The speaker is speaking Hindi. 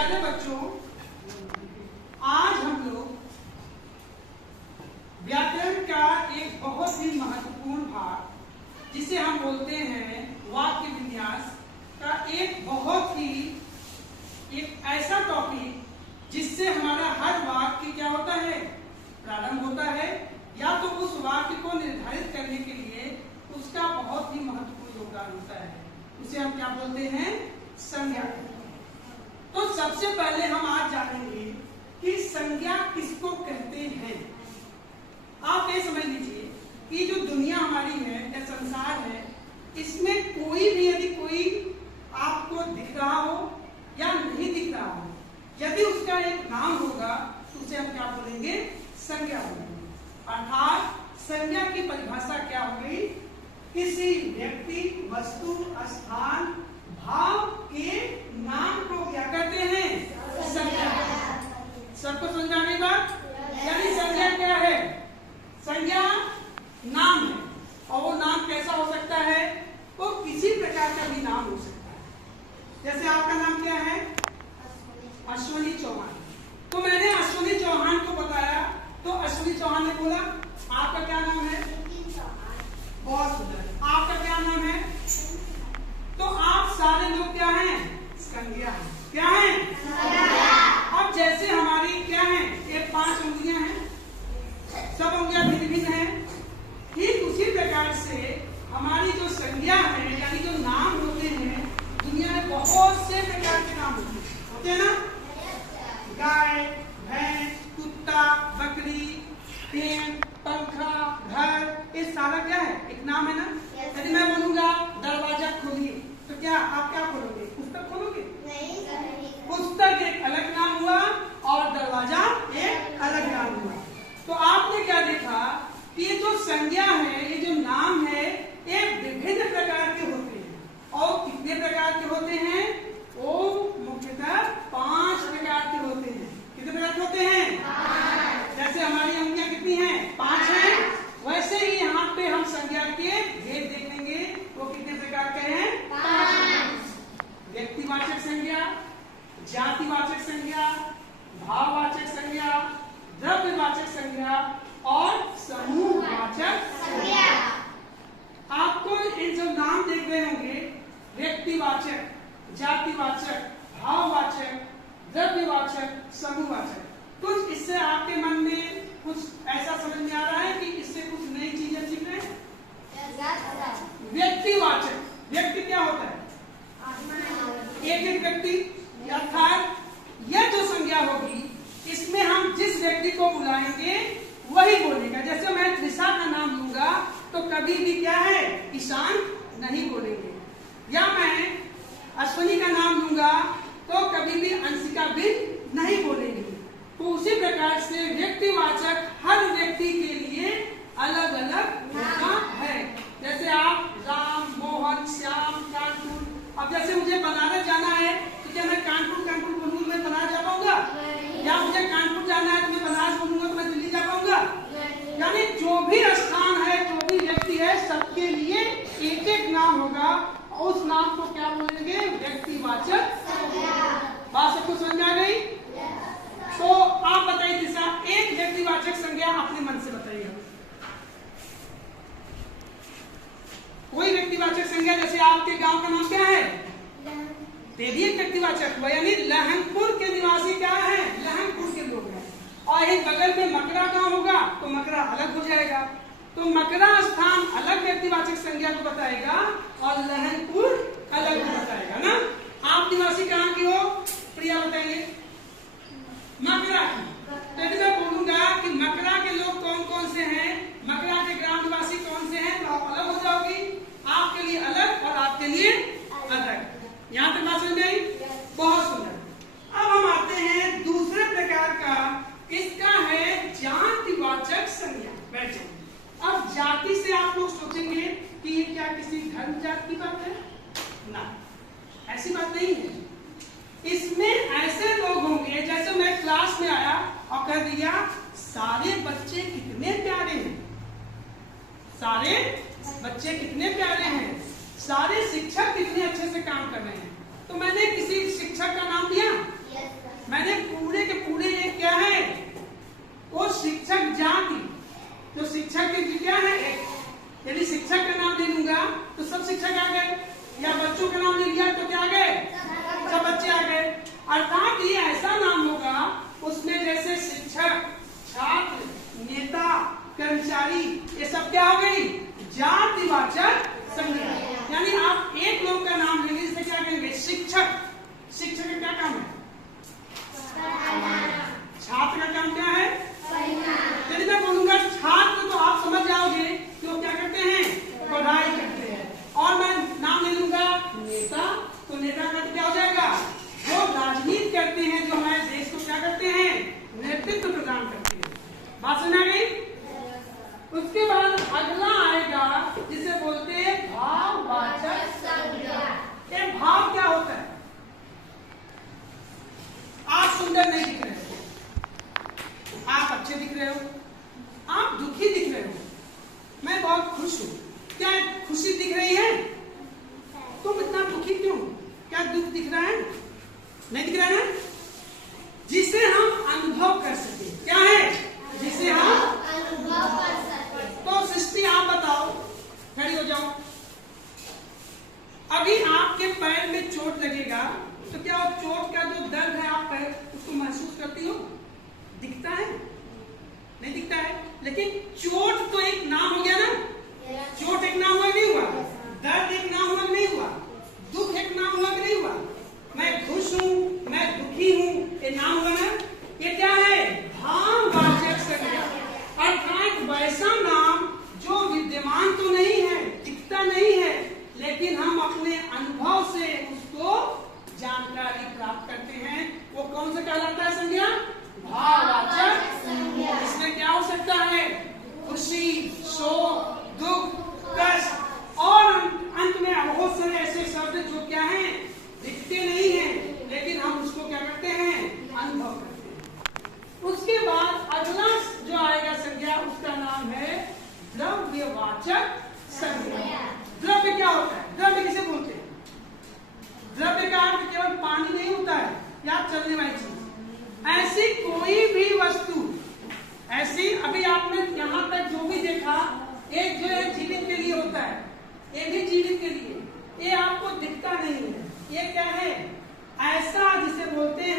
प्यारे बच्चों, आज हम लोग व्याकरण का एक बहुत ही महत्वपूर्ण भाग जिसे हम बोलते हैं वाक्य विन्यास का एक बहुत ही एक ऐसा टॉपिक जिससे हमारा हर वाक्य क्या होता है, प्रारंभ होता है, या तो उस वाक्य को निर्धारित करने के लिए उसका बहुत ही महत्वपूर्ण योगदान होता है। उसे हम क्या बोलते हैं, संज्ञा। तो सबसे पहले हम आज जानेंगे कि संज्ञा किसको कहते हैं। आप ये समझ लीजिए कि जो दुनिया हमारी है या संसार है, इसमें कोई भी यदि कोई आपको दिख रहा हो या नहीं दिख रहा हो, यदि उसका एक नाम होगा तो उसे हम क्या बोलेंगे, संज्ञा बोलेंगे। अर्थात संज्ञा की परिभाषा क्या हो गई, किसी व्यक्ति, वस्तु, स्थान, भाव के नाम को क्या कहते हैं, संज्ञा। सबको समझ आ गई बात? यानी संज्ञा क्या है, संज्ञा नाम है, और वो नाम कैसा हो सकता है, वो किसी प्रकार का भी नाम हो सकता है। जैसे आपका नाम क्या है, अश्विनी चौहान। तो मैंने अश्विनी चौहान को बताया तो अश्विनी चौहान ने बोला आपका क्या नाम है, बहुत सुंदर, आपका क्या नाम है। तो आप सारे लोग क्या हैं, संज्ञा हैं। क्या हैं, अब जैसे हमारी क्या है, ये 5 उंगलियां हैं, सब उंगलियां भिन्न भिन्न हैं, ठीक उसी प्रकार से हमारी जो संज्ञा है यानी जो नाम होते हैं, दुनिया में बहुत से प्रकार के नाम होते हैं ना। गाय, भैंस, कुत्ता, बकरी, पेड़, पंखा, घर, ये सारा क्या है, एक नाम है ना। यदि मैं बोलूंगा दरवाजा खोलिए तो क्या आप क्या खोलोगे, पुस्तक खोलोगे? नहीं। पुस्तक एक अलग नाम हुआ और दरवाजा एक अलग नाम हुआ। तो आपने क्या देखा कि ये जो संज्ञा है, ये जो नाम है, ये विभिन्न प्रकार के होते हैं। और कितने प्रकार के होते हैं, वो मुख्यतः 5 प्रकार के होते हैं। कितने प्रकार के होते हैं? जैसे हमारी अंगियां कितनी हैं, 5 हैं। वैसे ही यहाँ पे हम संज्ञा के भेद देखेंगे, वो कितने प्रकार के हैं, 5। व्यक्तिवाचक संज्ञा, जातिवाचक संज्ञा, भाववाचक संज्ञा, द्रव्यवाचक संज्ञा और समूहवाचक संज्ञा। आपको इन सब नाम देख रहे होंगे, व्यक्तिवाचक, जातिवाचक, भाववाचक, द्रव्यवाचक, समूहवाचक। कुछ इससे आपके मन में कुछ ऐसा समझ में आ रहा है कि इससे कुछ नई चीजें सीख रहे हैं? व्यक्तिवाचक, व्यक्ति क्या होता है, एक एक व्यक्ति, अर्थात यह जो संज्ञा होगी इसमें हम जिस व्यक्ति को बुलाएंगे वही बोलेगा। जैसे मैं त्रिषा का नाम लूंगा तो कभी भी क्या है, ईशान नहीं बोलेंगे, या मैं अश्विनी का नाम लूंगा तो कभी भी अंशिका भी नहीं बोलेंगे। तो उसी प्रकार से व्यक्तिवाचक हर व्यक्ति के लिए अलग अलग होता है। जैसे आप राम, मोहन, श्याम, कानपुर। अब जैसे मुझे बनारस जाना है तो क्या मैं कानपुर कानपुर बोलूंगा, मैं बनारस जा पाऊंगा? या मुझे कानपुर जाना है तो मैं बनारस बोलूंगा तो मैं दिल्ली जा पाऊंगा? यानी जो भी स्थान है, जो भी व्यक्ति है, सबके लिए एक एक नाम होगा, और उस नाम को क्या बोलेंगे, व्यक्तिवाचक। बात सबको समझ में आ गई? तो आप बताइए दिशा, एक व्यक्तिवाचक संज्ञा अपने मन से बताइए। कोई व्यक्तिवाचक संज्ञा, जैसे आपके गांव का नाम क्या है, ते भी एक व्यक्तिवाचक हुआ, यानी लहंगपुर के निवासी क्या है, लहंगपुर के लोग हैं। और एक बगल में मकरा गांव होगा तो मकरा अलग हो जाएगा, तो मकरा स्थान अलग व्यक्तिवाचक संज्ञा को बताएगा और लहंगपुर अलग बताएगा ना। आप निवासी कहाँ की हो, प्रिया बताइए? मकरा की। तो यदि मैं बोलूंगा कि मकरा के लोग कौन कौन से हैं, मकरा के ग्राम निवासी कौन से हैं, तो आप अलग हो जाओगी, आपके लिए अलग और आपके लिए अलग। यहाँ तक बात समझ में आई? बहुत सुंदर। अब हम आते हैं दूसरे प्रकार का, इसका है जातिवाचक संज्ञा। बैठ जाइए। अब जाति से आप लोग सोचेंगे कि ये क्या किसी धर्म जाति की बात है? ना, ऐसी बात नहीं है। सुंदर नहीं दिख रहे हो, आप अच्छे दिख रहे हो, आप दुखी दिख रहे हो, मैं बहुत खुश हूं, क्या खुशी दिख रही है? तुम इतना दुखी क्यों? क्या दुख दिख रहा है? नहीं दिख रहा है ना? जिसे हम अनुभव कर सके, क्या है? जिसे हम अनुभव कर सके। तो सृष्टि आप बताओ, खड़ी हो जाओ। अभी आपके पैर में चोट लगेगा तो क्या वो चोट का जो दर्द है आप पैर उसको महसूस करती हो? दिखता है? नहीं दिखता है। लेकिन चोट तो एक नाम हो गया ना, चोट एक नाम हुआ नहीं हुआ, दर्द एक नाम हुआ नहीं हुआ, दुख एक नाम हुआ कि नहीं हुआ, मैं खुश हूं, मैं दुखी हूं, ये नाम हुआ ना। ये क्या है? भाववाचक संज्ञा, अर्थात वैसा नाम जो विद्यमान तो नहीं है, दिखता नहीं है, लेकिन हम अपने अनुभव से उसको जानकारी प्राप्त करते हैं। वो कौन सा कहलाता है संज्ञा? भाववाचक संज्ञा। इसमें क्या हो सकता है? खुशी, शोक, दुख, कष्ट और अंत में बहुत सारे ऐसे शब्द जो क्या हैं? दिखते नहीं हैं, लेकिन हम उसको क्या करते हैं? अनुभव करते हैं। उसके बाद अगला जो आएगा संज्ञा, उसका नाम है द्रव्यवाचक संज्ञा। द्रव्य क्या होता है? द्रव्य किसे बोलते हैं? द्रव्य का अर्थ केवल पानी नहीं होता है या चलने वाली चीज, ऐसी कोई भी वस्तु, ऐसी अभी आपने यहाँ तक जो भी देखा, एक जो है जीवित के लिए होता है, ये भी जीवित के लिए, ये आपको दिखता नहीं है। ये क्या है? ऐसा जिसे बोलते